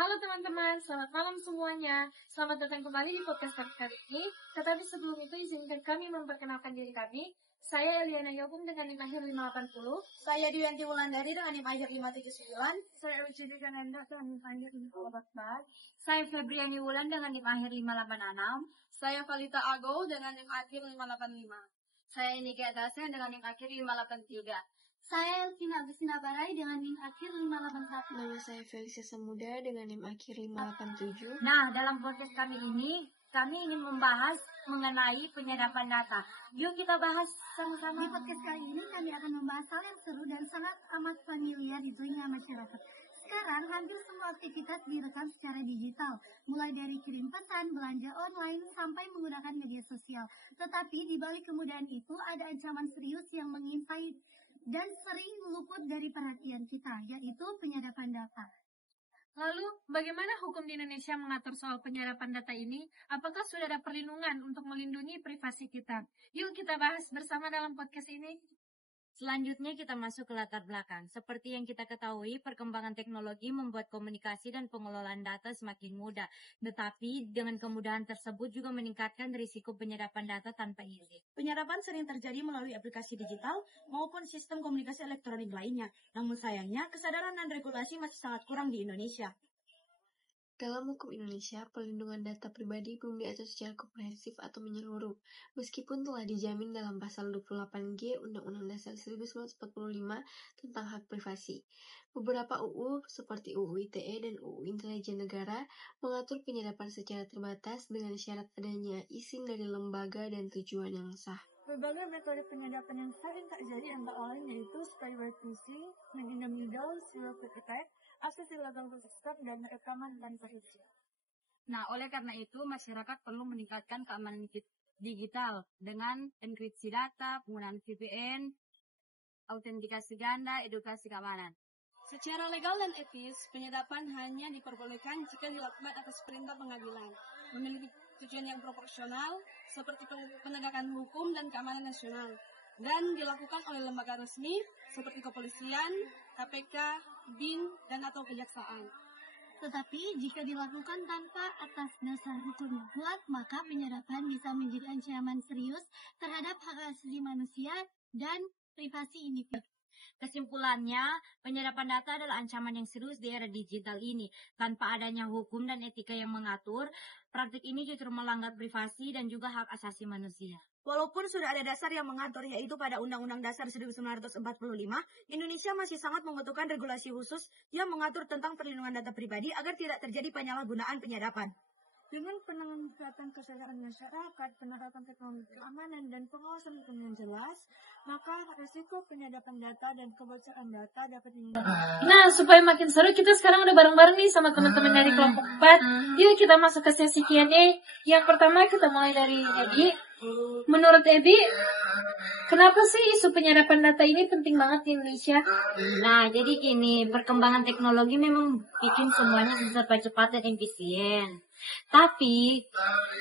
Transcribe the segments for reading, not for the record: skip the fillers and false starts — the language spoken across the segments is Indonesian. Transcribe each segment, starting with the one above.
Halo teman-teman, selamat malam semuanya. Selamat datang kembali di podcast kali ini. Tetapi sebelum itu izinkan kami memperkenalkan diri kami. Saya Eliana Yogum dengan NIM akhir 580. Saya Dianti Wulandari dengan NIM akhir 579. Saya Lucy Kananda dengan NIM akhir 544. Saya Febriani Wulan dengan NIM akhir 586. Saya Valita Ago dengan NIM akhir 585. Saya Niki Adasen dengan NIM akhir 583. Saya Elvina Agustina Barai dengan NIM akhir 581. Nama saya Felicia Semuda dengan NIM akhir 587. Nah, dalam podcast kami ini, kami ingin membahas mengenai penyadapan data. Yuk kita bahas sama-sama. Di podcast kali ini kami akan membahas hal yang seru dan sangat amat familiar di dunia masyarakat. Sekarang hampir semua aktivitas direkam secara digital, mulai dari kirim pesan, belanja online, sampai menggunakan media sosial. Tetapi di balik kemudahan itu ada ancaman serius yang mengintai dan sering luput dari perhatian kita, yaitu penyadapan data. Lalu, bagaimana hukum di Indonesia mengatur soal penyadapan data ini? Apakah sudah ada perlindungan untuk melindungi privasi kita? Yuk kita bahas bersama dalam podcast ini. Selanjutnya kita masuk ke latar belakang. Seperti yang kita ketahui, perkembangan teknologi membuat komunikasi dan pengelolaan data semakin mudah. Tetapi dengan kemudahan tersebut juga meningkatkan risiko penyadapan data tanpa izin. Penyadapan sering terjadi melalui aplikasi digital maupun sistem komunikasi elektronik lainnya. Namun sayangnya, kesadaran dan regulasi masih sangat kurang di Indonesia. Dalam hukum Indonesia, pelindungan data pribadi belum diatur secara komprehensif atau menyeluruh, meskipun telah dijamin dalam pasal 28G Undang-Undang Dasar 1945 tentang hak privasi. Beberapa UU seperti UU ITE dan UU Intelijen Negara mengatur penyadapan secara terbatas dengan syarat adanya izin dari lembaga dan tujuan yang sah. Berbagai metode penyadapan yang sering terjadi antara lain yaitu spyware phishing, man in the middle, zero click attack, akses ilegal ke sistem, dan rekaman tanpa izin. Nah, oleh karena itu, masyarakat perlu meningkatkan keamanan digital dengan enkripsi data, penggunaan VPN, autentikasi ganda, edukasi keamanan. Secara legal dan etis, penyadapan hanya diperbolehkan jika dilakukan atas perintah pengadilan, memiliki tujuan yang proporsional, seperti penegakan hukum dan keamanan nasional, dan dilakukan oleh lembaga resmi seperti kepolisian, KPK, BIN, dan atau kejaksaan. Tetapi jika dilakukan tanpa atas dasar hukum yang kuat, maka penyadapan bisa menjadi ancaman serius terhadap hak asasi manusia dan privasi individu. Kesimpulannya, penyadapan data adalah ancaman yang serius di era digital ini. Tanpa adanya hukum dan etika yang mengatur, praktik ini justru melanggar privasi dan juga hak asasi manusia. Walaupun sudah ada dasar yang mengatur, yaitu pada Undang-Undang Dasar 1945, Indonesia masih sangat membutuhkan regulasi khusus yang mengatur tentang perlindungan data pribadi agar tidak terjadi penyalahgunaan penyadapan. Dengan penanganan kesehatan masyarakat, penerapan teknologi keamanan, dan pengawasan hukum yang jelas, maka risiko penyadapan data dan kebocoran data dapat dihindari. Nah, supaya makin seru, kita sekarang udah bareng-bareng nih sama teman-teman dari kelompok 4. Yuk kita masuk ke sesi Q&A. Yang pertama kita mulai dari Edi. Menurut Edi, kenapa sih isu penyadapan data ini penting banget di Indonesia? Nah, jadi gini, perkembangan teknologi memang bikin semuanya serba cepat dan efisien. Tapi,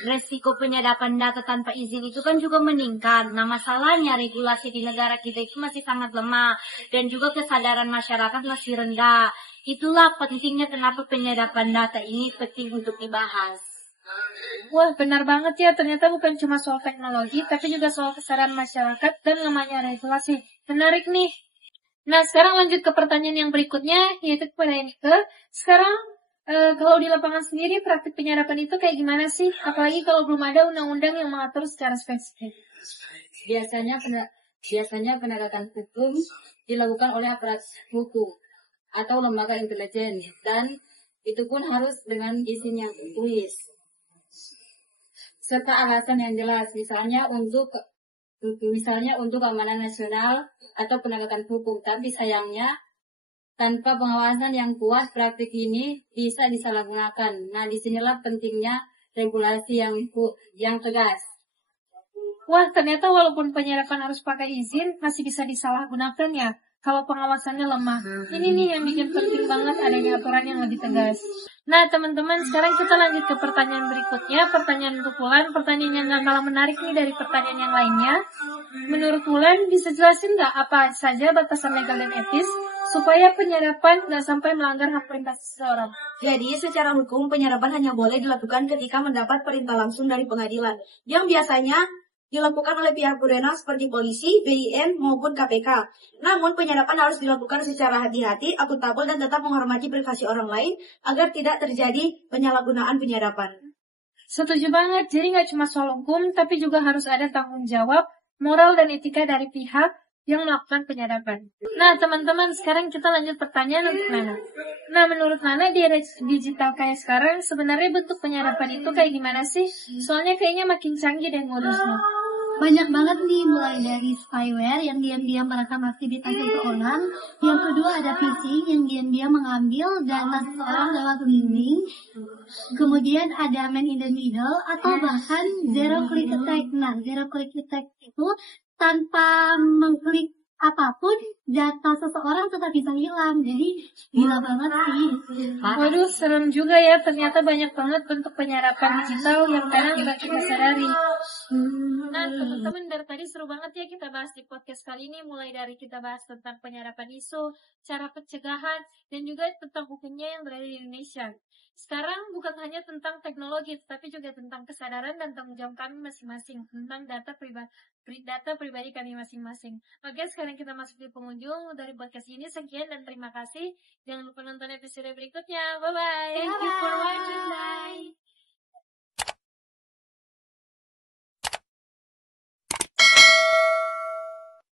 resiko penyadapan data tanpa izin itu kan juga meningkat. Nah, masalahnya regulasi di negara kita itu masih sangat lemah. Dan juga kesadaran masyarakat masih rendah. Itulah pentingnya kenapa penyadapan data ini penting untuk dibahas. Wah, benar banget ya. Ternyata bukan cuma soal teknologi, tapi juga soal kesadaran masyarakat dan lemahnya regulasi. Menarik nih. Nah, sekarang lanjut ke pertanyaan yang berikutnya, yaitu kepada Nike. Sekarang, kalau di lapangan sendiri, praktik penyadapan itu kayak gimana sih? Apalagi kalau belum ada undang-undang yang mengatur secara spesifik. Biasanya penegakan hukum dilakukan oleh aparat hukum atau lembaga intelijen, dan itu pun harus dengan izin yang tertulis serta alasan yang jelas, misalnya untuk keamanan nasional atau penegakan hukum. Tapi sayangnya tanpa pengawasan yang kuat, praktik ini bisa disalahgunakan. Nah, disinilah pentingnya regulasi yang tegas. Wah, ternyata walaupun penyadapan harus pakai izin, masih bisa disalahgunakan ya, kalau pengawasannya lemah. Ini nih yang bikin penting banget adanya aturan yang lebih tegas. Nah, teman-teman, sekarang kita lanjut ke pertanyaan berikutnya. Pertanyaan untuk Wulan, pertanyaan yang gak kalah menarik nih dari pertanyaan yang lainnya. Menurut Wulan, bisa jelasin gak apa saja batasan legal dan etis supaya penyadapan gak sampai melanggar hak privasi seseorang? Jadi, secara hukum, penyadapan hanya boleh dilakukan ketika mendapat perintah langsung dari pengadilan, yang biasanya dilakukan oleh pihak berwenang seperti polisi, BIN, maupun KPK. Namun, penyadapan harus dilakukan secara hati-hati, akuntabel, dan tetap menghormati privasi orang lain agar tidak terjadi penyalahgunaan penyadapan. Setuju banget, jadi nggak cuma soal hukum, tapi juga harus ada tanggung jawab, moral, dan etika dari pihak yang melakukan penyadapan. Nah, teman-teman, sekarang kita lanjut pertanyaan untuk Nana. Nah, menurut Nana, di era digital kayak sekarang, sebenarnya bentuk penyadapan itu kayak gimana sih? Soalnya kayaknya makin canggih deh modusnya. Banyak banget nih, mulai dari spyware yang diam-diam merekam aktivitas seseorang. Yang kedua ada phishing yang diam-diam mengambil data seseorang lewat link. Kemudian ada man in the middle atau bahkan zero click attack. Nah, zero click attack itu tanpa mengklik apapun, data seseorang tetap bisa hilang. Jadi gila banget sih. Waduh, serem juga ya. Ternyata banyak banget bentuk penyadapan digital yang kadang nggak kita sadari. Nah, teman-teman, dari tadi seru banget ya kita bahas di podcast kali ini. Mulai dari kita bahas tentang penyadapan isu, cara pencegahan, dan juga tentang hukumnya yang berada di Indonesia. Sekarang bukan hanya tentang teknologi, tapi juga tentang kesadaran dan tanggung jawab kami masing-masing tentang data pribadi kami masing-masing. Oke, sekarang kita masuk di penghujung dari podcast ini. Sekian dan terima kasih. Jangan lupa nonton episode berikutnya. Bye-bye. Thank you for watching, guys.